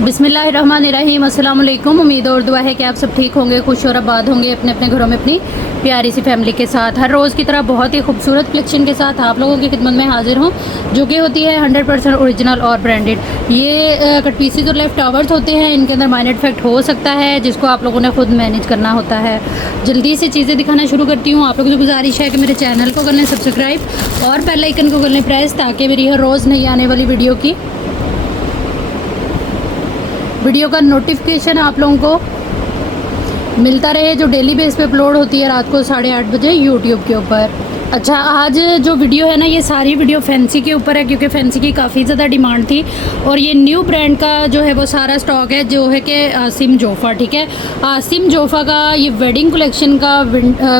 बिस्मिल्लाहिर्रहमानिर्रहीम, अस्सलाम वालेकुम। उम्मीद और दुआ है कि आप सब ठीक होंगे, खुश और आबाद होंगे अपने अपने घरों में अपनी प्यारी सी फैमिली के साथ। हर रोज़ की तरह बहुत ही खूबसूरत कलेक्शन के साथ आप लोगों की खिदमत में हाजिर हूँ, जो कि होती है 100% ओरिजिनल और ब्रांडेड। ये कट पीसीज और लेफ्ट टावर्स होते हैं, इनके अंदर माइनर इफेक्ट हो सकता है, जिसको आप लोगों ने खुद मैनेज करना होता है। जल्दी से चीज़ें दिखाना शुरू करती हूँ। आप लोगों की गुजारिश है कि मेरे चैनल को कर लें सब्सक्राइब और बेल आइकन को कर लें प्रेस, ताकि मेरी हर रोज़ नई आने वाली वीडियो का नोटिफिकेशन आप लोगों को मिलता रहे, जो डेली बेस पे अपलोड होती है रात को 8:30 बजे यूट्यूब के ऊपर। अच्छा, आज जो वीडियो है ना, ये सारी वीडियो फैंसी के ऊपर है, क्योंकि फैंसी की काफ़ी ज़्यादा डिमांड थी। और ये न्यू ब्रांड का जो है वो सारा स्टॉक है, जो है कि आसिम जोफ़ा। ठीक है, आसिम जोफ़ा का ये वेडिंग कलेक्शन का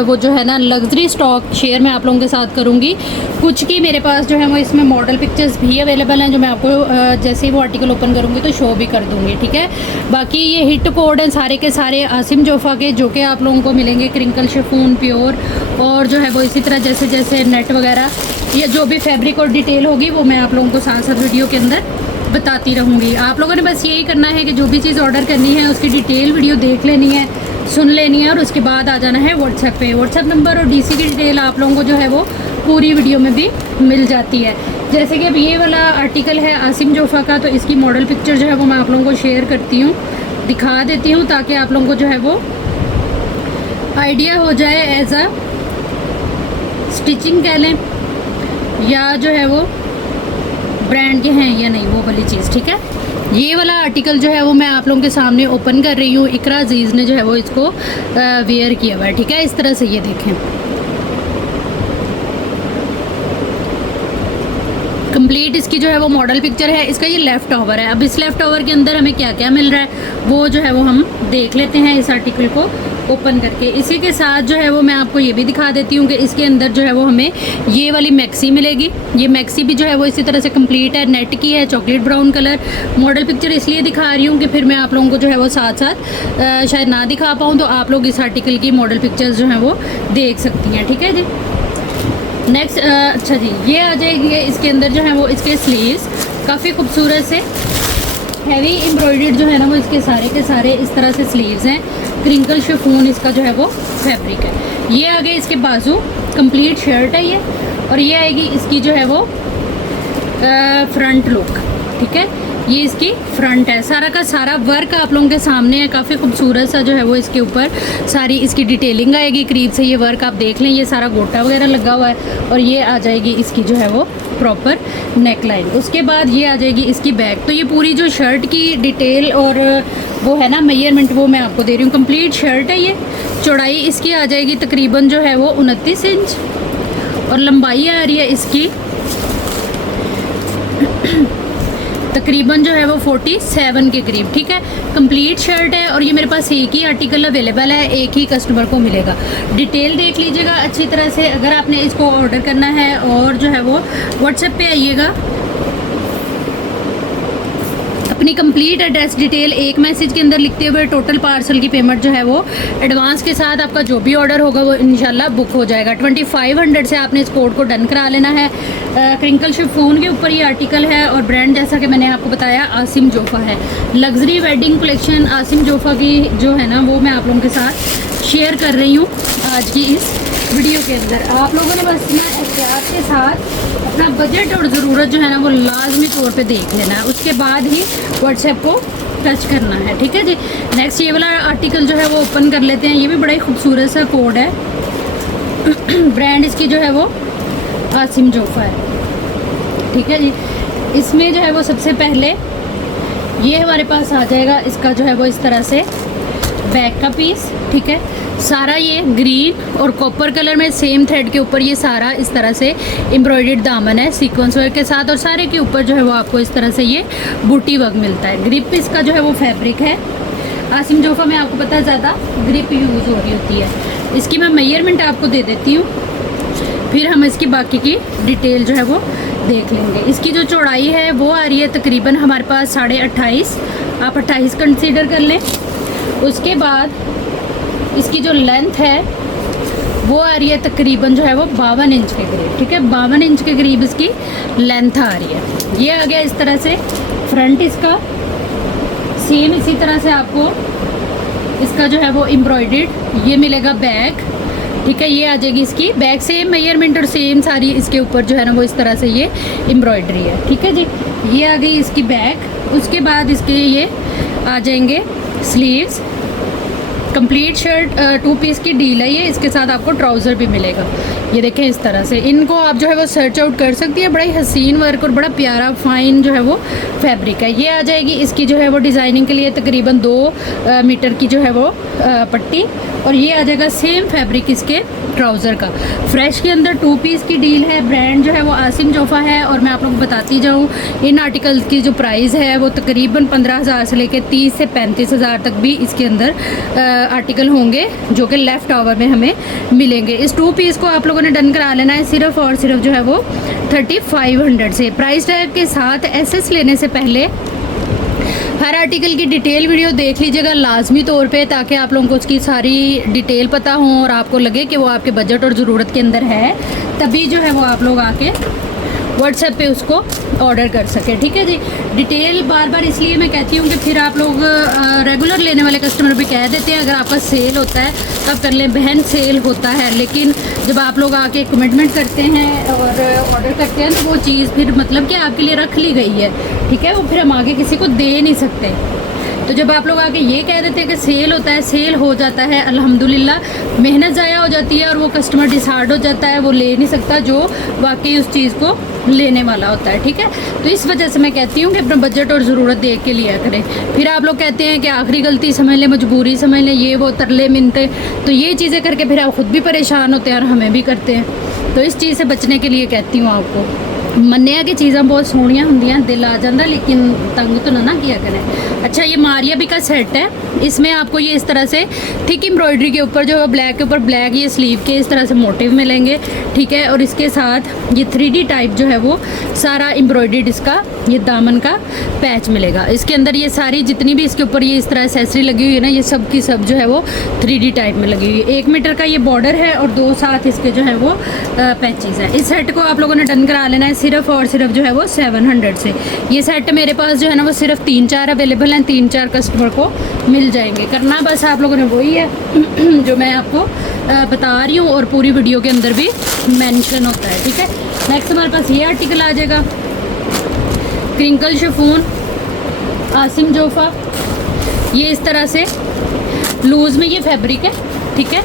वो जो है ना लग्जरी स्टॉक शेयर मैं आप लोगों के साथ करूँगी। कुछ की मेरे पास जो है वो इसमें मॉडल पिक्चर्स भी अवेलेबल हैं, जो मैं आपको जैसे ही वो आर्टिकल ओपन करूँगी तो शो भी कर दूँगी। ठीक है, बाकी ये हिट कोड हैं सारे के सारे आसिम जोफ़ा के, जो कि आप लोगों को मिलेंगे क्रिंकल शिफॉन प्योर, और जो है वो इसी तरह जैसे जैसे नेट वगैरह या जो भी फैब्रिक और डिटेल होगी वो मैं आप लोगों को साथ साथ वीडियो के अंदर बताती रहूँगी। आप लोगों ने बस यही करना है कि जो भी चीज़ ऑर्डर करनी है उसकी डिटेल वीडियो देख लेनी है, सुन लेनी है, और उसके बाद आ जाना है व्हाट्सएप पे। व्हाट्सएप नंबर और डीसी की डिटेल आप लोगों को जो है वो पूरी वीडियो में भी मिल जाती है। जैसे कि अब ये वाला आर्टिकल है आसिम जोफ़ा का, तो इसकी मॉडल पिक्चर जो है वो मैं आप लोगों को शेयर करती हूँ, दिखा देती हूँ, ताकि आप लोगों को जो है वो आइडिया हो जाए एज अ स्टिचिंग कह लें, या जो है वो ब्रांड के हैं या नहीं, वो वाली चीज़। ठीक है, ये वाला आर्टिकल जो है वो मैं आप लोगों के सामने ओपन कर रही हूँ। इकरा अजीज़ ने जो है वो इसको वेयर किया हुआ है। ठीक है, इस तरह से ये देखें, कंप्लीट इसकी जो है वो मॉडल पिक्चर है। इसका ये लेफ़्ट ओवर है। अब इस लेफ़्ट ओवर के अंदर हमें क्या क्या मिल रहा है वो जो है वो हम देख लेते हैं इस आर्टिकल को ओपन करके। इसी के साथ जो है वो मैं आपको ये भी दिखा देती हूँ कि इसके अंदर जो है वो हमें ये वाली मैक्सी मिलेगी। ये मैक्सी भी जो है वो इसी तरह से कंप्लीट है, नेट की है, chocolate brown colour. Model picture इसलिए दिखा रही हूँ कि फिर मैं आप लोगों को जो है वो साथ साथ शायद ना दिखा पाऊँ, तो आप लोग इस आर्टिकल की मॉडल पिक्चर्स जो हैं वो देख सकती हैं। ठीक है जी, नेक्स्ट अच्छा जी, ये आ जाएगी इसके अंदर जो है वो इसके स्लीव्स काफ़ी खूबसूरत से हैवी एम्ब्रॉयडर्ड जो है ना वो इसके सारे के सारे इस तरह से स्लीव्स हैं। क्रिंकल शिफॉन इसका जो है वो फैब्रिक है। ये आगे इसके बाजू कंप्लीट शर्ट है ये, और ये आएगी इसकी जो है वो फ्रंट लुक। ठीक है, ये इसकी फ्रंट है। सारा का सारा वर्क आप लोगों के सामने है, काफ़ी खूबसूरत सा जो है वो इसके ऊपर सारी इसकी डिटेलिंग आएगी। करीब से ये वर्क आप देख लें, ये सारा गोटा वगैरह लगा हुआ है, और ये आ जाएगी इसकी जो है वो प्रॉपर नेक लाइन। उसके बाद ये आ जाएगी इसकी बैक। तो ये पूरी जो शर्ट की डिटेल और वो है ना मेजरमेंट, वो मैं आपको दे रही हूँ। कंप्लीट शर्ट है ये। चौड़ाई इसकी आ जाएगी तकरीबन जो है वो 29 इंच, और लंबाई आ रही है इसकी तकरीबन जो है वो 47 के करीब। ठीक है, कंप्लीट शर्ट है, और ये मेरे पास एक ही आर्टिकल अवेलेबल है, एक ही कस्टमर को मिलेगा। डिटेल देख लीजिएगा अच्छी तरह से अगर आपने इसको ऑर्डर करना है, और जो है वो व्हाट्सएप पे आइएगा, अपनी कंप्लीट एड्रेस डिटेल एक मैसेज के अंदर लिखते हुए टोटल पार्सल की पेमेंट जो है वो एडवांस के साथ आपका जो भी ऑर्डर होगा वो इंशाल्लाह बुक हो जाएगा। 2500 से आपने इस कोड को डन करा लेना है। क्रिंकल शिफॉन के ऊपर ये आर्टिकल है, और ब्रांड जैसा कि मैंने आपको बताया आसिम जोफ़ा है। Luxury wedding collection Asim Jofa की जो है ना वो मैं आप लोगों के साथ शेयर कर रही हूँ आज की इस वीडियो के अंदर। आप लोगों ने बस ना एहतियात के साथ अपना बजट और ज़रूरत जो है ना वो लाजमी तौर पे देख लेना है, उसके बाद ही व्हाट्सएप को टच करना है। ठीक है जी, नेक्स्ट ये वाला आर्टिकल जो है वो ओपन कर लेते हैं। ये भी बड़ा ही खूबसूरत सा कोड है। ब्रांड इसकी जो है वो आसिम जोफ़ा है। ठीक है जी, इसमें जो है वो सबसे पहले ये हमारे पास आ जाएगा इसका जो है वो इस तरह से बैक का पीस। ठीक है, सारा ये ग्रीन और कॉपर कलर में सेम थ्रेड के ऊपर ये सारा इस तरह से एम्ब्रॉयडर्ड दामन है सीक्वेंस वर्क के साथ, और सारे के ऊपर जो है वो आपको इस तरह से ये बूटी वर्क मिलता है। ग्रिप इसका जो है वो फैब्रिक है। आसिम जोफ़ा में आपको पता है ज़्यादा ग्रिप यूज़ हो रही होती है। इसकी मैं मेजरमेंट आपको दे देती हूँ, फिर हम इसकी बाकी की डिटेल जो है वो देख लेंगे। इसकी जो चौड़ाई है वो आ रही है तकरीबन हमारे पास 28.5, आप 28 कंसीडर कर लें। उसके बाद इसकी जो लेंथ है वो आ रही है तकरीबन जो है वो 52 इंच के करीब। ठीक है, 52 इंच के करीब इसकी लेंथ आ रही है। ये आ गया इस तरह से फ्रंट इसका। सेम इसी तरह से आपको इसका जो है वो एम्ब्रॉयडर्ड ये मिलेगा बैक, ठीक है। ये आ जाएगी इसकी बैक, सेम मेजरमेंट और सेम सारी इसके ऊपर जो है ना वो इस तरह से ये एम्ब्रॉयडरी है, ठीक है जी। ये आ गई इसकी बैक। उसके बाद इसके ये आ जाएंगे स्लीव्स, कंप्लीट शर्ट 2 पीस की डील है ये। इसके साथ आपको ट्राउज़र भी मिलेगा, ये देखें इस तरह से। इनको आप जो है वो सर्च आउट कर सकती है, बड़ा ही हसीन वर्क और बड़ा प्यारा फाइन जो है वो फैब्रिक है। ये आ जाएगी इसकी जो है वो डिज़ाइनिंग के लिए तकरीबन 2 मीटर की जो है वो पट्टी, और ये आ जाएगा सेम फैब्रिक इसके ट्राउज़र का। फ्रेश के अंदर 2 पीस की डील है। ब्रांड जो है वो आसिम जोफ़ा है। और मैं आप लोगों को बताती जाऊँ, इन आर्टिकल्स की जो प्राइस है वो तकरीबन 15,000 से लेकर 30 से 35,000 तक भी इसके अंदर आर्टिकल होंगे, जो कि लेफ़्ट ओवर में हमें मिलेंगे। इस 2 पीस को आप लोगों ने डन करा लेना है सिर्फ और सिर्फ जो है वो 3500 से। प्राइस टैग के साथ एसएस लेने से पहले हर आर्टिकल की डिटेल वीडियो देख लीजिएगा लाजमी तौर पे, ताकि आप लोगों को उसकी सारी डिटेल पता हो और आपको लगे कि वो आपके बजट और ज़रूरत के अंदर है, तभी जो है वो आप लोग आके व्हाट्सएप पे उसको ऑर्डर कर सके, ठीक है जी। डिटेल बार बार इसलिए मैं कहती हूँ कि फिर आप लोग रेगुलर लेने वाले कस्टमर भी कह देते हैं अगर आपका सेल होता है तब कर लें, बहन सेल होता है। लेकिन जब आप लोग आके कमिटमेंट करते हैं और ऑर्डर करते हैं तो वो चीज़ फिर मतलब कि आपके लिए रख ली गई है, ठीक है, वो फिर हम आगे किसी को दे नहीं सकते। तो जब आप लोग आके ये कह देते हैं कि सेल होता है, सेल हो जाता है, अल्हम्दुलिल्लाह मेहनत ज़ाया हो जाती है और वो कस्टमर डिसहार्ड हो जाता है, वो ले नहीं सकता जो वाकई उस चीज़ को लेने वाला होता है, ठीक है। तो इस वजह से मैं कहती हूँ कि अपना बजट और ज़रूरत देख के लिया करें। फिर आप लोग कहते हैं कि आखिरी गलती समझ लें, मजबूरी समझ लें, ये वो तरले मिनते, तो ये चीज़ें करके फिर आप ख़ुद भी परेशान होते हैं और हमें भी करते हैं। तो इस चीज़ से बचने के लिए कहती हूँ आपको, मन्निया की चीज़ें बहुत सोहनियाँ होंदियां, दिल आ जाता, लेकिन तंग तो ना किया करें। अच्छा, ये मारिया भी का सेट है। इसमें आपको ये इस तरह से थिक एम्ब्रॉयडरी के ऊपर जो है ब्लैक के ऊपर ब्लैक ये स्लीव के इस तरह से मोटिव मिलेंगे, ठीक है। और इसके साथ ये 3D टाइप जो है वो सारा एम्ब्रॉयडर्ड इसका ये दामन का पैच मिलेगा। इसके अंदर ये सारी जितनी भी इसके ऊपर ये इस तरह एक्सेसरी लगी हुई है ना, ये सब की सब जो है वो 3D टाइप में लगी हुई है। 1 मीटर का ये बॉर्डर है और 2 साथ इसके जो है वो पैचेस है। इस सेट को आप लोगों ने डन करा लेना है सिर्फ और सिर्फ जो है वो 700 से। ये सेट मेरे पास जो है ना वो सिर्फ 3-4 अवेलेबल हैं, 3-4 कस्टमर को मिल जाएंगे। करना बस आप लोगों ने वही है जो मैं आपको बता रही हूँ और पूरी वीडियो के अंदर भी मेंशन होता है, ठीक है। नेक्स्ट हमारे पास ये आर्टिकल आ जाएगा, क्रिंकल शिफॉन आसिम जोफ़ा। ये इस तरह से लूज़ में ये फैब्रिक है, ठीक है।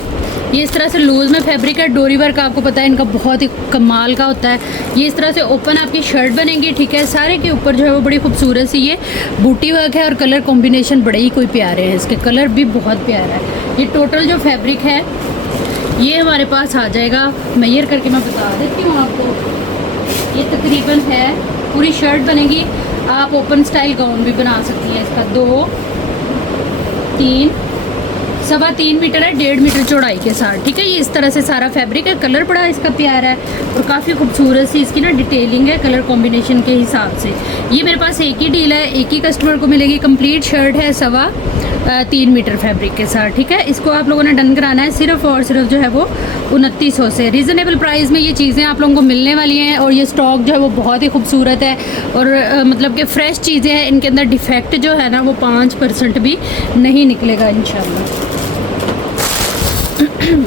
ये इस तरह से लूज़ में फैब्रिक है। डोरी वर्क आपको पता है इनका बहुत ही कमाल का होता है। ये इस तरह से ओपन आपकी शर्ट बनेगी, ठीक है। सारे के ऊपर जो है वो बड़ी खूबसूरत सी ये बूटी वर्क है और कलर कॉम्बिनेशन बड़े ही कोई प्यारे हैं, इसके कलर भी बहुत प्यारा है। ये टोटल जो फैब्रिक है ये हमारे पास आ जाएगा, मेजर करके मैं बता देती हूँ आपको। ये तकरीबन है, पूरी शर्ट बनेगी, आप ओपन स्टाइल गाउन भी बना सकती हैं। इसका 2, 3, 3.25 मीटर है, 1.5 मीटर चौड़ाई के साथ, ठीक है। ये इस तरह से सारा फैब्रिक है। कलर बड़ा इसका प्यारा है और काफ़ी खूबसूरत सी इसकी ना डिटेलिंग है कलर कॉम्बिनेशन के हिसाब से। ये मेरे पास एक ही डील है, एक ही कस्टमर को मिलेगी। कंप्लीट शर्ट है 3.25 मीटर फैब्रिक के साथ, ठीक है। इसको आप लोगों ने डन कराना है सिर्फ और सिर्फ जो है वो 2900 से। रीज़नेबल प्राइस में ये चीज़ें आप लोगों को मिलने वाली हैं और ये स्टॉक जो है वो बहुत ही खूबसूरत है और मतलब कि फ़्रेश चीज़ें हैं। इनके अंदर डिफेक्ट जो है ना वो 5% भी नहीं निकलेगा इंशाल्लाह।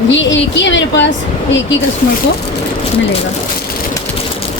ये एक ही है मेरे पास, एक ही कस्टमर को मिलेगा।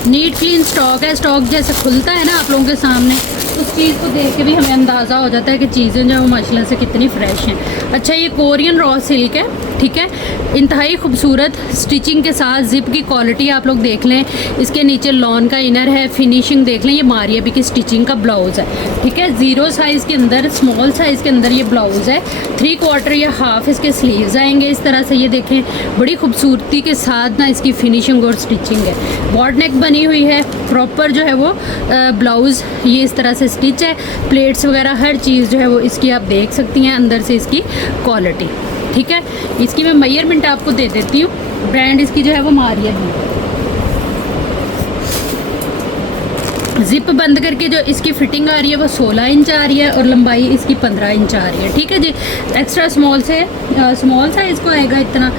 नीट क्लीन स्टॉक है। स्टॉक जैसे खुलता है ना आप लोगों के सामने, उस चीज़ को देख के भी हमें अंदाज़ा हो जाता है कि चीज़ें जो है वो माशाल्लाह से कितनी फ़्रेश हैं। अच्छा, ये कोरियन रॉ सिल्क है, ठीक है। इंतहाई खूबसूरत स्टिचिंग के साथ ज़िप की क्वालिटी आप लोग देख लें। इसके नीचे लॉन का इनर है, फिनिशिंग देख लें। ये मारिया भी की स्टिचिंग का ब्लाउज़ है, ठीक है। 0 साइज़ के अंदर, स्मॉल साइज़ के अंदर ये ब्लाउज़ है। 3/4 या हाफ इसके स्लीव्स आएंगे इस तरह से। ये देखें बड़ी खूबसूरती के साथ ना इसकी फिनिशिंग और स्टिचिंग है। बॉड नेक बनी हुई है, प्रॉपर जो है वो ब्लाउज़ ये इस तरह से स्टिच है। प्लेट्स वगैरह हर चीज़ जो है वो इसकी आप देख सकती हैं अंदर से इसकी क्वालिटी, ठीक है। इसकी मैं मेजरमेंट आपको दे देती हूँ। ब्रांड इसकी जो है वो मारिया है। जिप बंद करके जो इसकी फिटिंग आ रही है वो 16 इंच आ रही है और लंबाई इसकी 15 इंच आ रही है। ठीक है जी। एक्स्ट्रा स्मॉल से स्मॉल साइज़ को आएगा इतना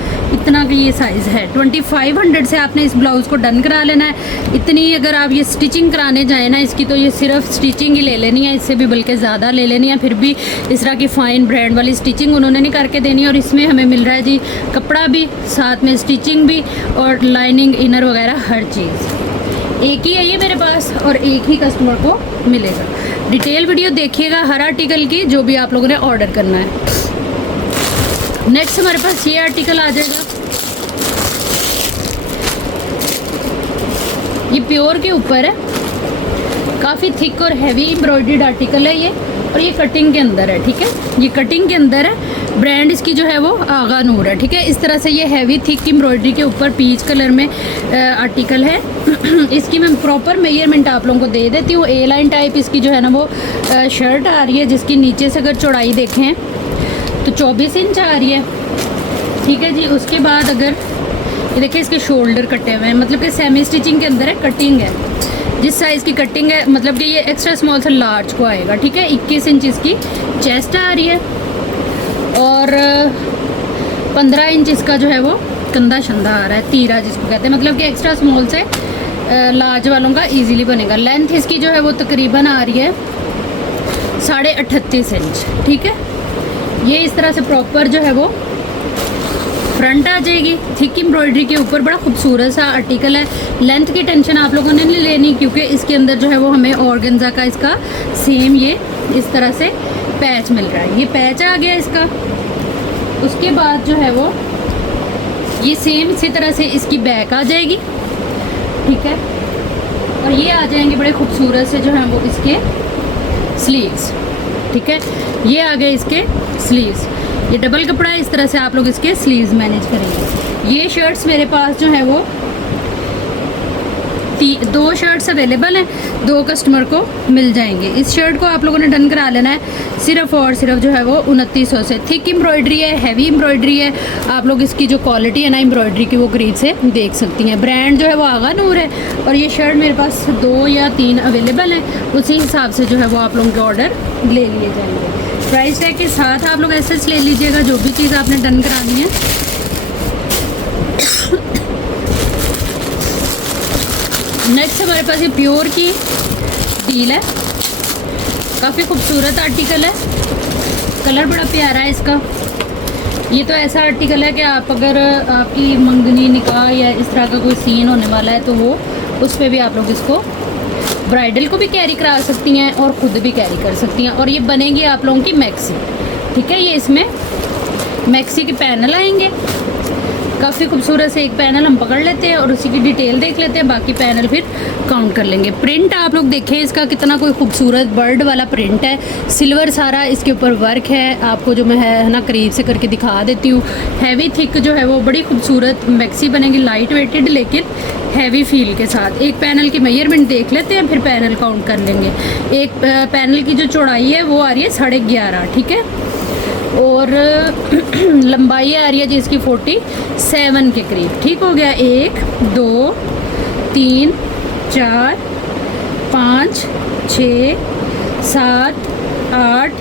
का ये साइज़ है। 2500 से आपने इस ब्लाउज़ को डन करा लेना है। इतनी अगर आप ये स्टिचिंग कराने जाए ना इसकी, तो ये सिर्फ स्टिचिंग ही ले लेनी है, इससे भी बल्कि ज़्यादा ले लेनी है। फिर भी इस तरह की फ़ाइन ब्रांड वाली स्टिचिंग उन्होंने नहीं करके देनी है। और इसमें हमें मिल रहा है जी कपड़ा भी, साथ में स्टिचिंग भी और लाइनिंग इनर वगैरह हर चीज़ एक ही है ये मेरे पास और एक ही कस्टमर को मिलेगा। डिटेल वीडियो देखिएगा हर आर्टिकल की जो भी आप लोगों ने ऑर्डर करना है। नेक्स्ट हमारे पास ये आर्टिकल आ जाएगा, ये प्योर के ऊपर है, काफ़ी थिक और हैवी एम्ब्रॉयडर्ड आर्टिकल है ये, और ये कटिंग के अंदर है। ठीक है, ये कटिंग के अंदर है। ब्रांड इसकी जो है वो आगा नूर है। ठीक है, इस तरह से ये हैवी थिक एम्ब्रॉयडरी के ऊपर पीच कलर में आर्टिकल है। इसकी मैं प्रॉपर मेजरमेंट आप लोगों को दे देती हूँ। ए लाइन टाइप इसकी जो है ना वो शर्ट आ रही है, जिसकी नीचे से अगर चौड़ाई देखें तो 24 इंच आ रही है। ठीक है जी। उसके बाद अगर ये देखिए इसके शोल्डर कटे हुए हैं, मतलब कि सेमी स्टिचिंग के अंदर है, कटिंग है। जिस साइज़ की कटिंग है मतलब कि ये एक्स्ट्रा स्मॉल से लार्ज को आएगा। ठीक है, 21 इंच इसकी चेस्ट आ रही है और 15 इंच इसका जो है वो कंधा शंधा आ रहा है, तीरा जिसको कहते हैं, मतलब कि एक्स्ट्रा स्मॉल से लार्ज वालों का इजीली बनेगा। लेंथ इसकी जो है वो तकरीबन आ रही है 38.5 इंच। ठीक है, ये इस तरह से प्रॉपर जो है वो फ्रंट आ जाएगी थिक एम्ब्रॉयडरी के ऊपर। बड़ा खूबसूरत सा आर्टिकल है। लेंथ की टेंशन आप लोगों ने नहीं लेनी, क्योंकि इसके अंदर जो है वो हमें ऑर्गेन्जा का इसका सेम ये इस तरह से पैच मिल रहा है। ये पैच आ गया इसका। उसके बाद जो है वो ये सेम इसी तरह से इसकी बैक आ जाएगी। ठीक है, और ये आ जाएंगे बड़े खूबसूरत से जो है वो इसके स्लीव्स। ठीक है, ये आ गए इसके स्लीव्स। ये डबल कपड़ा है, इस तरह से आप लोग इसके स्लीव्स मैनेज करेंगे। ये शर्ट्स मेरे पास जो है वो 2 शर्ट्स अवेलेबल हैं, 2 कस्टमर को मिल जाएंगे। इस शर्ट को आप लोगों ने डन करा लेना है सिर्फ और सिर्फ जो है वो 2900 से। थिक एम्ब्रॉयडरी है, हैवी एम्ब्रॉयडरी है। आप लोग इसकी जो क्वालिटी है ना एम्ब्रॉयडरी की वो करीब से देख सकती हैं। ब्रांड जो है वो आगा नूर है और ये शर्ट मेरे पास 2 या 3 अवेलेबल हैं। उसी हिसाब से जो है वो आप लोगों के ऑर्डर ले लिए जाएंगे। प्राइस टैग के साथ आप लोग एसएस ले लीजिएगा जो भी चीज़ आपने डन करानी है। नेक्स्ट हमारे पास ये प्योर की डील है, काफ़ी खूबसूरत आर्टिकल है, कलर बड़ा प्यारा है इसका। ये तो ऐसा आर्टिकल है कि आप अगर आपकी मंगनी निकाह या इस तरह का कोई सीन होने वाला है तो वो उस पर भी आप लोग इसको ब्राइडल को भी कैरी करा सकती हैं और ख़ुद भी कैरी कर सकती हैं। और ये बनेगी आप लोगों की मैक्सी। ठीक है, ये इसमें मैक्सी के पैनल आएंगे, काफ़ी खूबसूरत से एक पैनल हम पकड़ लेते हैं और उसी की डिटेल देख लेते हैं, बाकी पैनल फिर काउंट कर लेंगे। प्रिंट आप लोग देखें इसका कितना कोई खूबसूरत बर्ड वाला प्रिंट है, सिल्वर सारा इसके ऊपर वर्क है। आपको जो मैं है ना करीब से करके दिखा देती हूँ। हैवी थिक जो है वो बड़ी खूबसूरत मैक्सी बनेगी, लाइट वेटेड लेकिन हैवी फील के साथ। एक पैनल की मेजरमेंट देख लेते हैं फिर पैनल काउंट कर लेंगे। एक पैनल की जो चौड़ाई है वो आ रही है 11.5। ठीक है, और लंबाई आ रही है जी इसकी 47 के करीब। ठीक हो गया, 1 2 3 4 5 6 7 8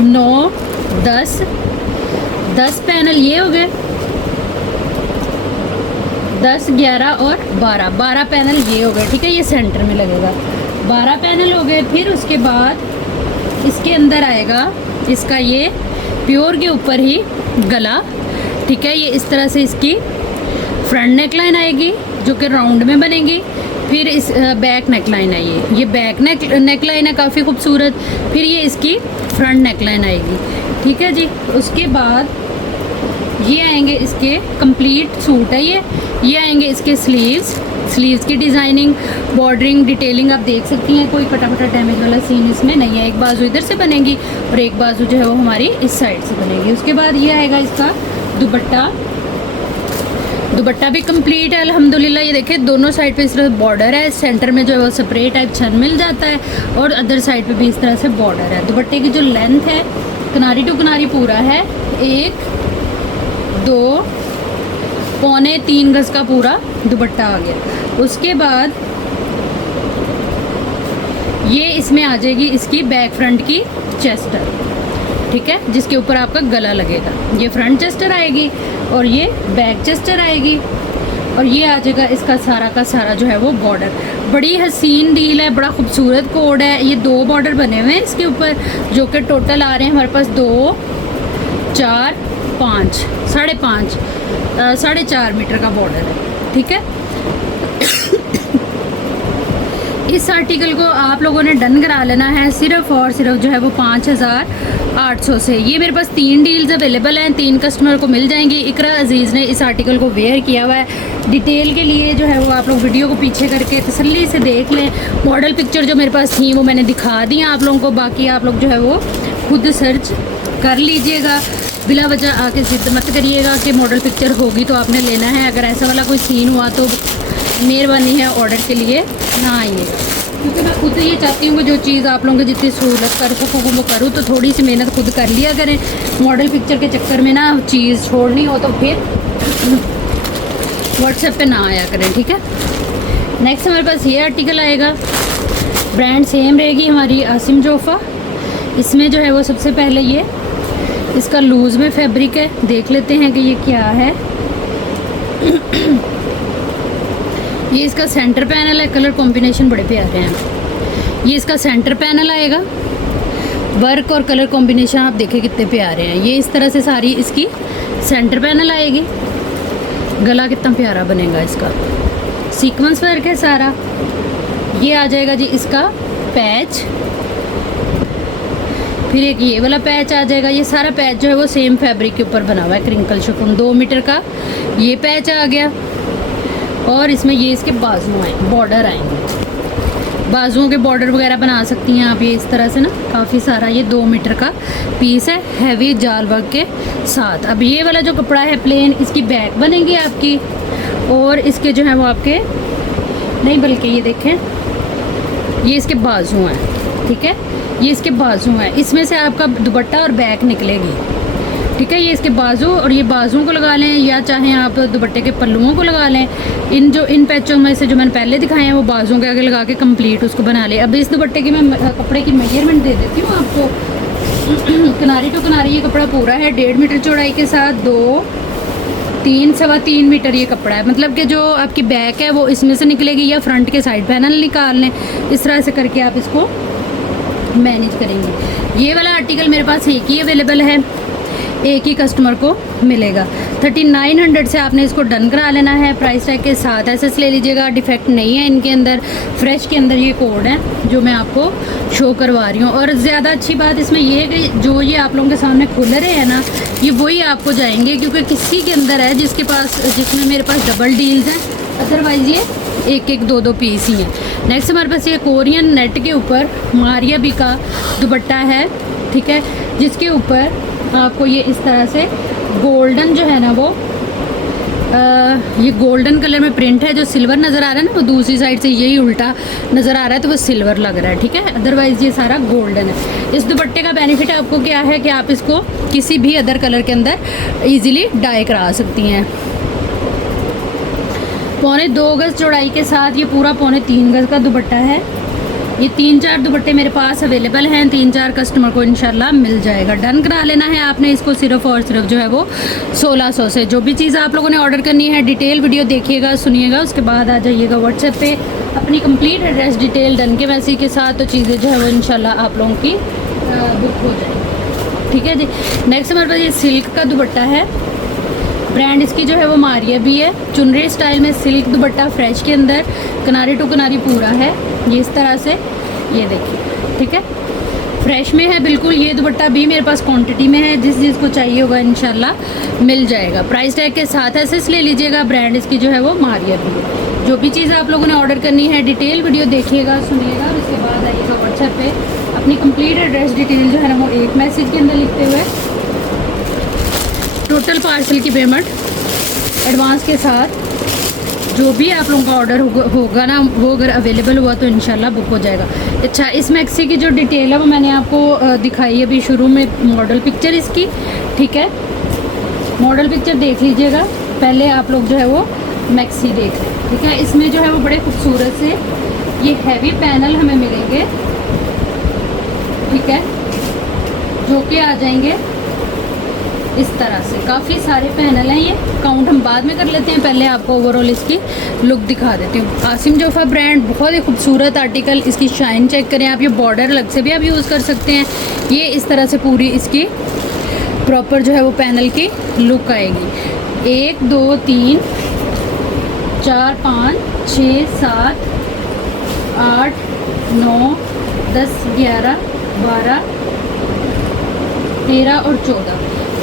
9 10 पैनल ये हो गए, 10 11 और 12 पैनल ये हो गए। ठीक है, ये सेंटर में लगेगा, 12 पैनल हो गए। फिर उसके बाद इसके अंदर आएगा इसका ये प्योर के ऊपर ही गला। ठीक है, ये इस तरह से इसकी फ्रंट नेक लाइन आएगी जो कि राउंड में बनेगी। फिर इस बैक नेक लाइन है, ये बैक नेक लाइन है काफ़ी खूबसूरत। फिर ये इसकी फ्रंट नेक लाइन आएगी। ठीक है जी, उसके बाद ये आएंगे इसके कंप्लीट सूट है ये आएंगे इसके स्लीव्स की डिज़ाइनिंग, बॉर्डरिंग, डिटेलिंग आप देख सकती हैं। कोई फटाफट डैमेज वाला सीन इसमें नहीं है। एक बाजू इधर से बनेगी और एक बाजू जो है वो हमारी इस साइड से बनेगी। उसके बाद ये आएगा इसका दुपट्टा भी कंप्लीट है अल्हम्दुलिल्लाह। ये देखिए दोनों साइड पे इस तरह बॉर्डर है, सेंटर में जो है वो स्प्रे टाइप छन मिल जाता है और अदर साइड पे भी इस तरह से बॉर्डर है। दुपट्टे की जो लेंथ है किनारी टू किनारी पूरा है 1 2 3.25 गज का पूरा दुपट्टा आ गया। उसके बाद ये इसमें आ जाएगी इसकी बैक फ्रंट की चेस्टर, ठीक है, जिसके ऊपर आपका गला लगेगा। ये फ्रंट चेस्टर आएगी और ये बैक चेस्टर आएगी और ये आ जाएगा इसका सारा का सारा जो है वो बॉर्डर। बड़ी हसीन डील है, बड़ा खूबसूरत कोड है। ये 2 बॉर्डर बने हुए हैं इसके ऊपर, जो कि टोटल आ रहे हैं हमारे पास 2, 4, 5, 5.5, 4.5 मीटर का बॉर्डर है, ठीक है। इस आर्टिकल को आप लोगों ने डन करा लेना है सिर्फ और सिर्फ जो है वो 5,800 से। ये मेरे पास 3 डील्स अवेलेबल हैं, 3 कस्टमर को मिल जाएंगी। इकरा अजीज़ ने इस आर्टिकल को वेयर किया हुआ है। डिटेल के लिए जो है वो आप लोग वीडियो को पीछे करके तसल्ली से देख लें। मॉडल पिक्चर जो मेरे पास थी वो मैंने दिखा दी आप लोगों को, बाकी आप लोग जो है वो खुद सर्च कर लीजिएगा। बिला वजह आके जिद मत करिएगा कि मॉडल पिक्चर होगी तो आपने लेना है। अगर ऐसा वाला कोई सीन हुआ तो मेहरबानी है ऑर्डर के लिए ना आइएगा, क्योंकि मैं खुद ये चाहती हूँ कि जो चीज़ आप लोगों को जितनी सहूलत कर सकूँ वो करूँ, तो थोड़ी सी मेहनत खुद कर लिया करें। मॉडल पिक्चर के चक्कर में ना चीज़ छोड़नी हो तो फिर व्हाट्सएप पे ना आया करें, ठीक है। नेक्स्ट हमारे पास ये आर्टिकल आएगा, ब्रांड सेम रहेगी हमारी आसिम जोफ़ा। इसमें जो है वो सबसे पहले ये इसका लूज़ में फैब्रिक है, देख लेते हैं कि ये क्या है। ये इसका सेंटर पैनल है, कलर कॉम्बिनेशन बड़े प्यारे हैं। ये इसका सेंटर पैनल आएगा, वर्क और कलर कॉम्बिनेशन आप देखें कितने प्यारे हैं। ये इस तरह से सारी इसकी सेंटर पैनल आएगी। गला कितना प्यारा बनेगा इसका, सीक्वेंस वर्क है सारा। ये आ जाएगा जी इसका पैच, फिर एक ये वाला पैच आ जाएगा। ये सारा पैच जो है वो सेम फैब्रिक के ऊपर बना हुआ है, क्रिंकल शिफॉन 2 मीटर का ये पैच आ गया। और इसमें ये इसके बाजू आए बॉर्डर आएंगे, बाजुओं के बॉर्डर वगैरह बना सकती हैं आप ये इस तरह से ना, काफ़ी सारा। ये 2 मीटर का पीस है, हैवी जाल वर्क के साथ। अब ये वाला जो कपड़ा है प्लेन, इसकी बैक बनेगी आपकी और इसके जो है वो आपके नहीं, बल्कि ये देखें ये इसके बाजू हैं, ठीक है। ये इसके बाजू हैं, इसमें से आपका दुपट्टा और बैक निकलेगी, ठीक है। ये इसके बाजू और ये बाजुओं को लगा लें या चाहें आप दुपट्टे के पल्लुओं को लगा लें। इन पैचों में से जो मैंने पहले दिखाए हैं वो बाजुओं के आगे लगा के कंप्लीट उसको बना लें। अब इस दुपट्टे की मैं कपड़े की मेजरमेंट दे देती हूँ आपको। किनारी टू किनारी ये कपड़ा पूरा है 1.5 मीटर चौड़ाई के साथ, 2, 3, 3.25 मीटर ये कपड़ा है। मतलब कि जो आपकी बैक है वो इसमें से निकलेगी या फ्रंट के साइड पैनल निकाल लें। इस तरह से करके आप इसको मैनेज करेंगे। ये वाला आर्टिकल मेरे पास एक ही अवेलेबल है, एक ही कस्टमर को मिलेगा। 3900 से आपने इसको डन करा लेना है। प्राइस टैग के साथ एसएस ले लीजिएगा, डिफेक्ट नहीं है इनके अंदर। फ्रेश के अंदर ये कोड है जो मैं आपको शो करवा रही हूँ। और ज़्यादा अच्छी बात इसमें ये है कि जो ये आप लोगों के सामने खुल रहे हैं ना, ये वही आपको जाएंगे, क्योंकि किसी के अंदर है जिसमें मेरे पास डबल डील्स हैं, अदरवाइज़ ये 1-1, 2-2 पीस ही हैं। नेक्स्ट हमारे पास ये कोरियन नेट के ऊपर मारिया बी का दुपट्टा है, ठीक है, जिसके ऊपर आपको ये इस तरह से गोल्डन जो है ना वो ये गोल्डन कलर में प्रिंट है। जो सिल्वर नज़र आ रहा है ना वो दूसरी साइड से यही उल्टा नज़र आ रहा है तो वो सिल्वर लग रहा है, ठीक है। अदरवाइज़ ये सारा गोल्डन है। इस दुपट्टे का बेनिफिट आपको क्या है कि आप इसको किसी भी अदर कलर के अंदर ईजिली डाई करा सकती हैं। 2.25 गज चौड़ाई के साथ ये पूरा 3.25 गज का दुपट्टा है। ये 3-4 दुपट्टे मेरे पास अवेलेबल हैं, 3-4 कस्टमर को इंशाल्लाह मिल जाएगा। डन करा लेना है आपने इसको सिर्फ और सिर्फ जो है वो 1600 से। जो भी चीज़ आप लोगों ने ऑर्डर करनी है डिटेल वीडियो देखिएगा, सुनिएगा, उसके बाद आ जाइएगा व्हाट्सएप पे अपनी कंप्लीट एड्रेस डिटेल डन के मैसेज के साथ, तो चीज़ें जो है वो इंशाल्लाह आप लोगों की बुक हो जाएगी, ठीक है जी। नेक्स्ट हमारे पास ये सिल्क का दुपट्टा है, ब्रांड इसकी जो है वो मारिया भी है। चुनरी स्टाइल में सिल्क दुपट्टा फ्रेश के अंदर किनारे टू किनारी पूरा है, ये इस तरह से, ये देखिए, ठीक है, फ्रेश में है बिल्कुल। ये दुपट्टा भी मेरे पास क्वांटिटी में है, जिस को चाहिए होगा इंशाल्लाह मिल जाएगा। प्राइस टैग के साथ एसएस ले लीजिएगा। ब्रांड इसकी जो है वो मारिया भी है। जो भी चीज़ आप लोगों ने ऑर्डर करनी है डिटेल वीडियो देखिएगा, सुनिएगा, और उसके बाद आइएगा व्हाट्सएप पे अपनी कंप्लीट एड्रेस डिटेल जो है ना वो एक मैसेज के अंदर लिखते हुए टोटल पार्सल की पेमेंट एडवांस के साथ जो भी आप लोगों का ऑर्डर होगा ना वो अगर अवेलेबल हुआ तो इंशाल्लाह बुक हो जाएगा। अच्छा, इस मैक्सी की जो डिटेल है वो मैंने आपको दिखाई अभी शुरू में, मॉडल पिक्चर इसकी, ठीक है, मॉडल पिक्चर देख लीजिएगा। पहले आप लोग जो है वो मैक्सी देख लें, ठीक है। इसमें जो है वो बड़े खूबसूरत से ये हैवी पैनल हमें मिलेंगे, ठीक है, जो कि आ जाएंगे इस तरह से। काफ़ी सारे पैनल हैं, ये काउंट हम बाद में कर लेते हैं, पहले आपको ओवरऑल इसकी लुक दिखा देती हूँ। आसिम जोफ़ा ब्रांड, बहुत ही खूबसूरत आर्टिकल। इसकी शाइन चेक करें आप, ये बॉर्डर अलग से भी आप यूज़ कर सकते हैं। ये इस तरह से पूरी इसकी प्रॉपर जो है वो पैनल की लुक आएगी। 1 2 3 4 5 6 7 8 9 10 11 12 13 और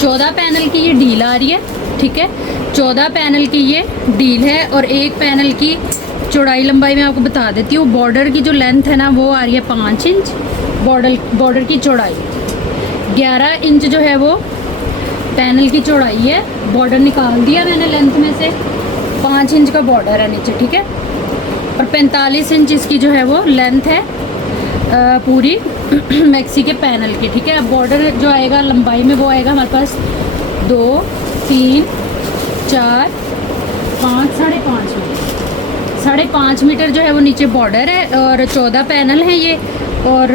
14 पैनल की ये डील आ रही है, ठीक है। 14 पैनल की ये डील है और एक पैनल की चौड़ाई लंबाई मैं आपको बता देती हूँ। बॉर्डर की जो लेंथ है ना वो आ रही है 5 इंच, बॉर्डर की चौड़ाई 11 इंच जो है वो पैनल की चौड़ाई है। बॉर्डर निकाल दिया मैंने लेंथ में से, 5 इंच का बॉर्डर है नीचे, ठीक है। और 45 इंच इसकी जो है वो लेंथ है पूरी मैक्सी के पैनल की, ठीक है। अब बॉर्डर जो आएगा लंबाई में वो आएगा हमारे पास 2 3 4 5 5.5 मीटर। 5.5 मीटर जो है वो नीचे बॉर्डर है और 14 पैनल हैं ये। और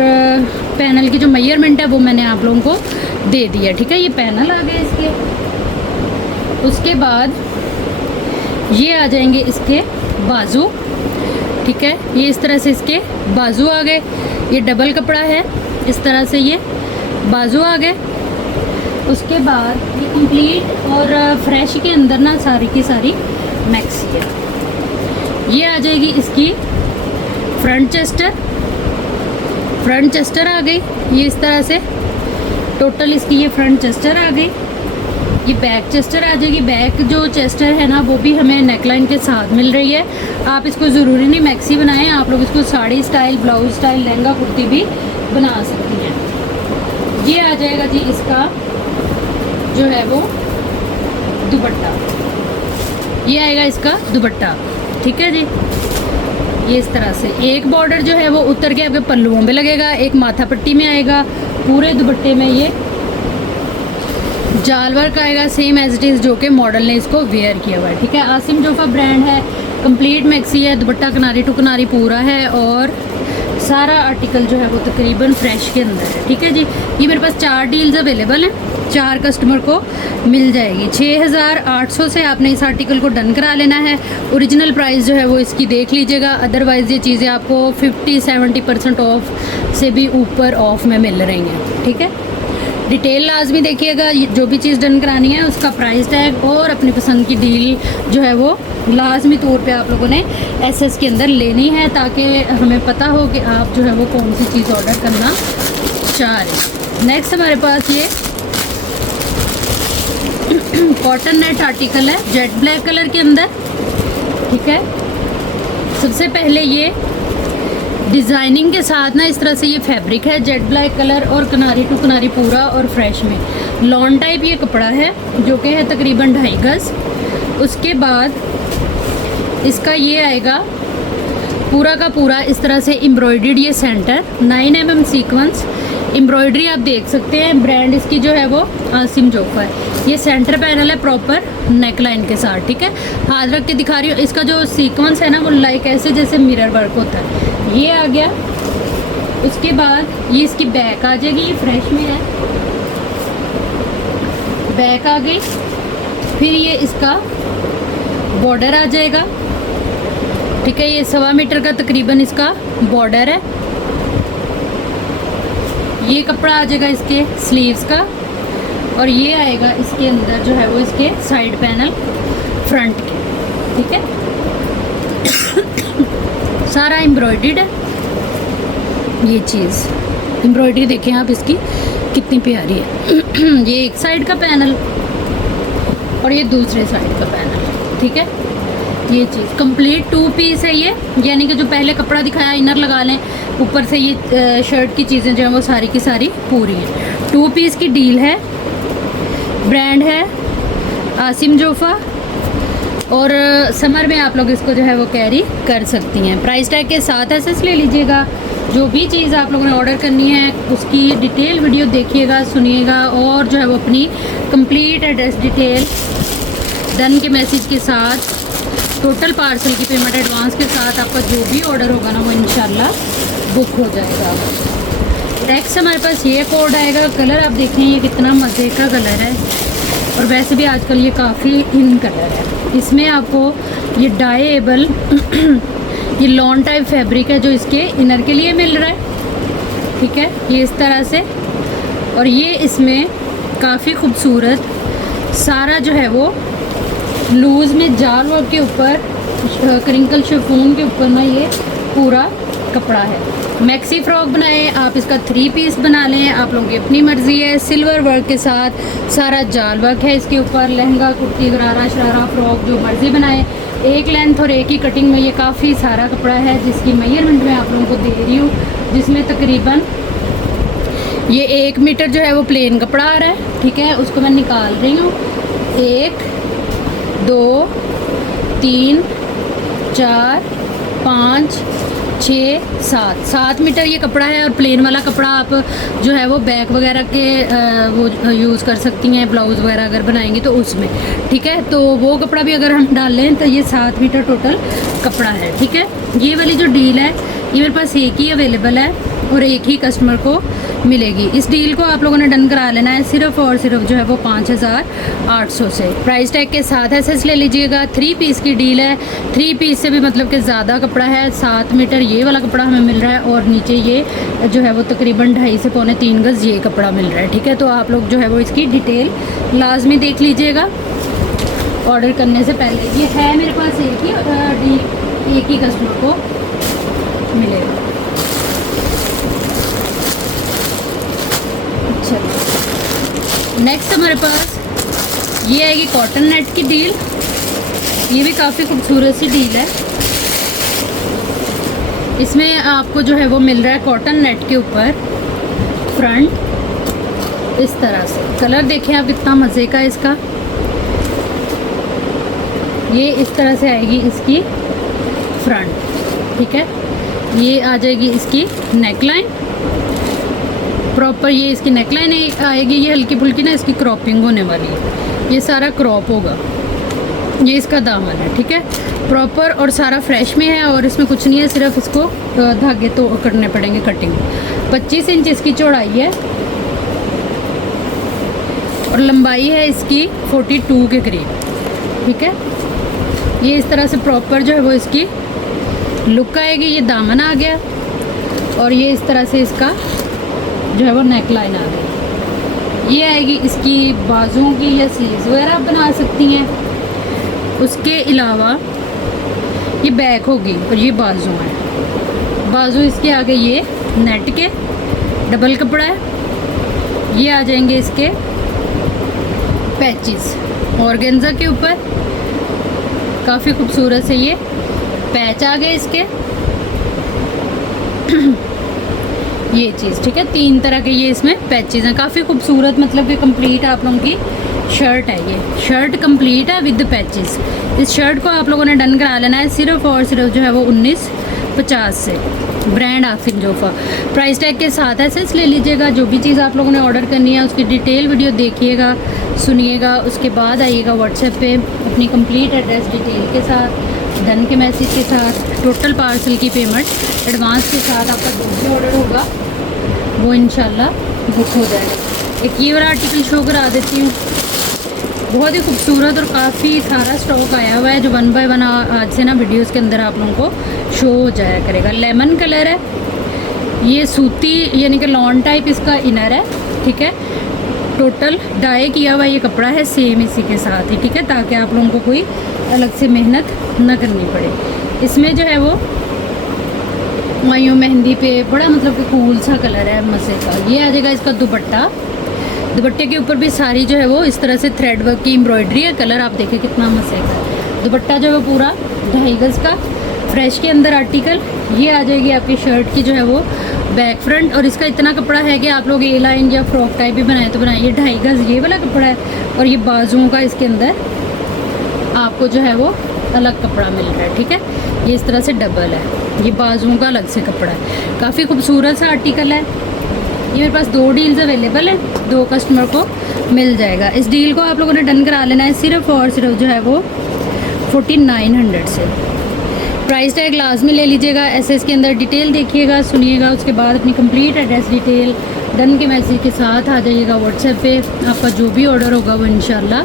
पैनल की जो मेजरमेंट है वो मैंने आप लोगों को दे दी है, ठीक है। ये पैनल आ गए इसके। उसके बाद ये आ जाएंगे इसके बाजू, ठीक है। ये इस तरह से इसके बाजू आ गए। ये डबल कपड़ा है, इस तरह से ये बाजू आ गए। उसके बाद ये कंप्लीट और फ्रेश के अंदर ना सारी की सारी मैक्सी है। ये आ जाएगी इसकी फ्रंट चेस्टर आ गई, ये इस तरह से टोटल इसकी ये फ्रंट चेस्टर आ गई। ये बैक चेस्टर आ जाएगी। बैक जो चेस्टर है ना वो भी हमें नेकलाइन के साथ मिल रही है। आप इसको ज़रूरी नहीं मैक्सी बनाएं, आप लोग इसको sari style, blouse style, lehenga kurti भी बना सकती हैं। ये आ जाएगा जी इसका जो है वो दुपट्टा, ये आएगा इसका दुपट्टा, ठीक है जी। ये इस तरह से एक बॉर्डर जो है वो उतर के आपके पल्लुओं पे लगेगा, एक माथा पट्टी में आएगा। पूरे दुपट्टे में ये जाल वर्क आएगा सेम एज इट इज़ जो कि मॉडल ने इसको वेयर किया हुआ है, ठीक है। आसिम जोफ़ा ब्रांड है, कंप्लीट मैक्सी है, दुपट्टा किनारी टू किनारी पूरा है और सारा आर्टिकल जो है वो तकरीबन फ्रेश के अंदर है, ठीक है जी। ये मेरे पास 4 डील्स अवेलेबल हैं, 4 कस्टमर को मिल जाएगी। 6800 से आपने इस आर्टिकल को डन करा लेना है। ओरिजिनल प्राइस जो है वो इसकी देख लीजिएगा, अदरवाइज़ ये चीज़ें आपको 50-70% ऑफ से भी ऊपर ऑफ में मिल रही हैं, ठीक है। डिटेल लाजमी देखिएगा, जो भी चीज़ डन करानी है उसका प्राइस टैग और अपनी पसंद की डील जो है वो लाजमी तौर पे आप लोगों ने एसएस के अंदर लेनी है, ताकि हमें पता हो कि आप जो है वो कौन सी चीज़ ऑर्डर करना चाह रहे हैं। नेक्स्ट हमारे पास ये कॉटन नेट आर्टिकल है, जेट ब्लैक कलर के अंदर, ठीक है। सबसे पहले ये डिज़ाइनिंग के साथ ना इस तरह से ये फैब्रिक है, जेट ब्लैक कलर और किनारी टू किनारी पूरा और फ्रेश में लॉन टाइप ये कपड़ा है जो कि है तकरीबन 2.5 गज। उसके बाद इसका ये आएगा पूरा का पूरा इस तरह से एम्ब्रॉयडर्ड, ये सेंटर 9 mm सीक्वेंस एम्ब्रॉयडरी आप देख सकते हैं। ब्रांड इसकी जो है वो आसिम जोफ़ा है। ये सेंटर पैनल है प्रॉपर नेकलाइन के साथ, ठीक है। हाथ रख के दिखा रही हूँ, इसका जो सीक्वेंस है ना वो लाइक ऐसे जैसे मिरर वर्क होता है। ये आ गया। उसके बाद ये इसकी बैक आ जाएगी, ये फ्रेश में है, बैक आ गई। फिर ये इसका बॉर्डर आ जाएगा, ठीक है। ये 1.25 मीटर का तकरीबन इसका बॉर्डर है। ये कपड़ा आ जाएगा इसके स्लीव्स का और ये आएगा इसके अंदर जो है वो इसके साइड पैनल फ्रंट के, ठीक है। सारा एम्ब्रॉयडर्ड है। ये चीज़ एम्ब्रॉयडरी देखें आप इसकी कितनी प्यारी है। ये एक साइड का पैनल और ये दूसरे साइड का पैनल, ठीक है। ये चीज़ कंप्लीट 2 पीस है ये, यानी कि जो पहले कपड़ा दिखाया इनर लगा लें, ऊपर से ये शर्ट की चीज़ें जो हैं वो सारी की सारी पूरी हैं। 2 पीस की डील है। ब्रांड है आसिम जोफ़ा और समर में आप लोग इसको जो है वो कैरी कर सकती हैं। प्राइस टैग के साथ एसएस ले लीजिएगा। जो भी चीज़ आप लोगों ने ऑर्डर करनी है उसकी डिटेल वीडियो देखिएगा, सुनिएगा और जो है वो अपनी कंप्लीट एड्रेस डिटेल डन के मैसेज के साथ टोटल पार्सल की पेमेंट एडवांस के साथ आपका जो भी ऑर्डर होगा ना वो इंशाल्लाह बुक हो जाएगा। टेक्स्ट हमारे पास ये कोड आएगा। कलर आप देखें ये कितना मज़े का कलर है, और वैसे भी आजकल ये काफ़ी इन कलर है। इसमें आपको ये डाइएबल ये लॉन टाइप फैब्रिक है जो इसके इनर के लिए मिल रहा है, ठीक है, ये इस तरह से। और ये इसमें काफ़ी खूबसूरत सारा जो है वो लूज़ में जाल वर्क के ऊपर क्रिंकल शिफॉन के ऊपर ना ये पूरा कपड़ा है। मैक्सी फ्रॉक बनाए आप, इसका 3 पीस बना लें, आप लोगों की अपनी मर्ज़ी है। सिल्वर वर्क के साथ सारा जाल वर्क है इसके ऊपर। लहंगा, कुर्ती, गरारा, शरारा, फ्रॉक जो मर्ज़ी बनाए, एक लेंथ और एक ही कटिंग में ये काफ़ी सारा कपड़ा है जिसकी मेजरमेंट मैं आप लोगों को दे रही हूँ, जिसमें तकरीबन ये 1 मीटर जो है वो प्लेन कपड़ा आ रहा है, ठीक है। उसको मैं निकाल रही हूँ। 1 2 3 4 5 6 7 मीटर ये कपड़ा है। और प्लेन वाला कपड़ा आप जो है वो बैक वगैरह के वो यूज़ कर सकती हैं, ब्लाउज़ वगैरह अगर बनाएंगी तो उसमें, ठीक है। तो वो कपड़ा भी अगर हम डाल लें तो ये 7 मीटर टोटल कपड़ा है, ठीक है। ये वाली जो डील है ये मेरे पास एक ही अवेलेबल है और एक ही कस्टमर को मिलेगी। इस डील को आप लोगों ने डन करा लेना है सिर्फ़ और सिर्फ जो है वो 5800 से। प्राइस टैग के साथ एसेस ले लीजिएगा। 3 पीस की डील है, 3 पीस से भी मतलब कि ज़्यादा कपड़ा है। 7 मीटर ये वाला कपड़ा हमें मिल रहा है और नीचे ये जो है वो तकरीबन 2.5 से पौने 3 गज़ ये कपड़ा मिल रहा है, ठीक है। तो आप लोग जो है वो इसकी डिटेल लाजमी देख लीजिएगा ऑर्डर करने से पहले। ये है मेरे पास एक ही डील, एक ही कस्टमर को मिलेगा। नेक्स्ट हमारे पास ये आएगी कॉटन नेट की डील। ये भी काफ़ी खूबसूरत सी डील है। इसमें आपको जो है वो मिल रहा है कॉटन नेट के ऊपर फ्रंट इस तरह से। कलर देखें आप कितना मज़े का है इसका। ये इस तरह से आएगी इसकी फ्रंट, ठीक है। ये आ जाएगी इसकी नेकलाइन प्रॉपर, ये इसकी नेकलाइन आएगी। ये हल्की फुल्की ना इसकी क्रॉपिंग होने वाली है, ये सारा क्रॉप होगा। ये इसका दामन है, ठीक है, प्रॉपर और सारा फ्रेश में है। और इसमें कुछ नहीं है, सिर्फ इसको धागे तो करने पड़ेंगे कटिंग। 25 इंच इसकी चौड़ाई है और लंबाई है इसकी 42 के करीब, ठीक है। ये इस तरह से प्रॉपर जो है वो इसकी लुक आएगी। ये दामन आ गया और ये इस तरह से इसका जो है वो नेक लाइन आ गई। ये आएगी इसकी बाजुओं की या स्लीव्स वगैरह आप बना सकती हैं। उसके अलावा ये बैक होगी और ये बाजू है। बाजू इसके आगे ये नेट के डबल कपड़ा है। ये आ जाएंगे इसके पैचेस ऑर्गेन्जा के ऊपर, काफ़ी खूबसूरत से ये पैच आ गए इसके। ये चीज़, ठीक है, 3 तरह के ये इसमें पैचेस हैं, काफ़ी खूबसूरत। मतलब कि कंप्लीट आप लोगों की शर्ट है। ये शर्ट कंप्लीट है विद पैचेस। इस शर्ट को आप लोगों ने डन करा लेना है सिर्फ और सिर्फ जो है वो 1950 से। Brand Asif Jofa. Price tag के साथ एसेस ले लीजिएगा। जो भी चीज़ आप लोगों ने ऑर्डर करनी है उसकी डिटेल वीडियो देखिएगा, सुनिएगा, उसके बाद आइएगा व्हाट्सएप पे अपनी कंप्लीट एड्रेस डिटेल के साथ, डन के मैसेज के साथ, टोटल पार्सल की पेमेंट एडवांस के साथ आपका जो भी ऑर्डर होगा वो इंशाल्लाह बुक हो जाएगा। एक ये वाला आर्टिकल शो करा देती हूँ, बहुत ही खूबसूरत और काफ़ी सारा स्टॉक आया हुआ है जो 1 बाय 1 आज से ना वीडियोस के अंदर आप लोगों को शो हो जाया करेगा। लेमन कलर है, ये सूती यानी कि लॉन टाइप इसका इनर है, ठीक है। टोटल डाई किया हुआ ये कपड़ा है सेम इसी के साथ ही, ठीक है, ताकि आप लोगों को कोई अलग से मेहनत न करनी पड़े। इसमें जो है वो मायूं मेहंदी पे बड़ा मतलब कि कूल सा कलर है मज़े का। ये आ जाएगा इसका दुपट्टा। दुपट्टे के ऊपर भी सारी जो है वो इस तरह से थ्रेड वर्क की एम्ब्रॉयडरी है। कलर आप देखें कितना मज़े का। दुपट्टा जो है पूरा 2.5 गज़ का फ्रेश के अंदर आर्टिकल। ये आ जाएगी आपकी शर्ट की जो है वो बैक फ्रंट, और इसका इतना कपड़ा है कि आप लोग ए लाइन या फ्रॉक टाइप भी बनाए तो बनाए। ये 2.5 गज़ ये वाला कपड़ा है और ये बाजुओं का इसके अंदर आपको जो है वो अलग कपड़ा मिल रहा है, ठीक है। ये इस तरह से डबल है, ये बाजुओं का अलग से कपड़ा है। काफ़ी खूबसूरत सा आर्टिकल है। ये मेरे पास 2 डील्स अवेलेबल है, 2 कस्टमर को मिल जाएगा। इस डील को आप लोगों ने डन करा लेना है सिर्फ और सिर्फ जो है वो 4900 से। प्राइस टैग लाजमी ले लीजिएगा। ऐसे इसके अंदर डिटेल देखिएगा, सुनिएगा, उसके बाद अपनी कंप्लीट एड्रेस डिटेल डन के मैसेज के साथ आ जाइएगा व्हाट्सएप पे। आपका जो भी ऑर्डर होगा वो इंशाल्लाह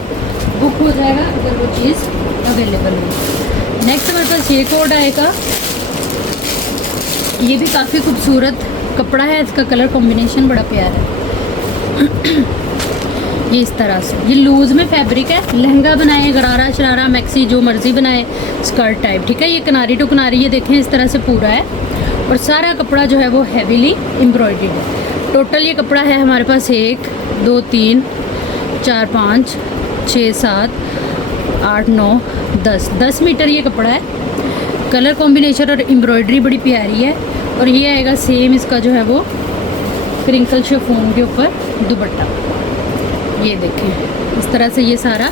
बुक हो जाएगा अगर वो चीज़ अवेलेबल हो। नेक्स्ट हमारे पास ये कोड आएगा, ये भी काफ़ी खूबसूरत कपड़ा है, इसका कलर कॉम्बिनेशन बड़ा प्यारा है। ये इस तरह से, ये लूज़ में फैब्रिक है, लहंगा बनाए, गरारा शरारा मैक्सी जो मर्ज़ी बनाए, स्कर्ट टाइप, ठीक है। ये किनारी टू किनारी ये देखें इस तरह से पूरा है और सारा कपड़ा जो है वो हैवीली एम्ब्रॉयडर्ड है। टोटल ये कपड़ा है हमारे पास 1 2 3 4 5 6 7 8 9 10 मीटर ये कपड़ा है। कलर कॉम्बिनेशन और एम्ब्रॉयडरी बड़ी प्यारी है। और ये आएगा सेम इसका जो है वो क्रिंकल शिफॉन के ऊपर दुपट्टा, ये देखें इस तरह से ये सारा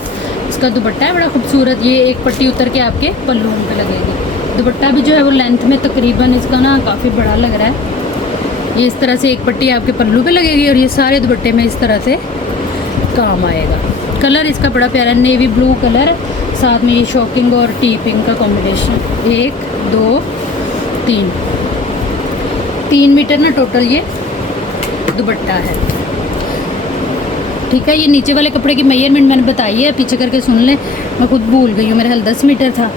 इसका दुपट्टा है, बड़ा खूबसूरत। ये एक पट्टी उतर के आपके पल्लू पे लगेगी। दुपट्टा भी जो है वो लेंथ में तकरीबन इसका ना काफ़ी बड़ा लग रहा है। ये इस तरह से एक पट्टी आपके पल्लू पे लगेगी और ये सारे दुपट्टे में इस तरह से काम आएगा। कलर इसका बड़ा प्यारा नेवी ब्लू कलर, साथ में ये शॉकिंग और टी पिंक का कॉम्बिनेशन। 1 2 3 मीटर ना टोटल ये दुपट्टा है, ठीक है। ये नीचे वाले कपड़े की मेजरमेंट मैंने बताई है, पीछे करके सुन लें, मैं खुद भूल गई हूँ, मेरे ख्याल 10 मीटर था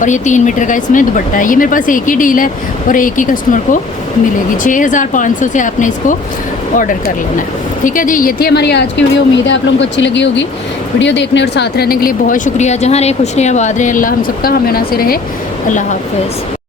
और ये 3 मीटर का इसमें दुपट्टा है। ये मेरे पास एक ही डील है और एक ही कस्टमर को मिलेगी। 6500 से आपने इसको ऑर्डर कर लेना है, ठीक है जी। ये थी हमारी आज की वीडियो, उम्मीद है आप लोगों को अच्छी लगी होगी। वीडियो देखने और साथ रहने के लिए बहुत शुक्रिया। जहाँ रहे खुश रहे, आबाद रहे, अल्लाह हम सबका हमें ना से रहे। अल्लाह हाफ़िज़।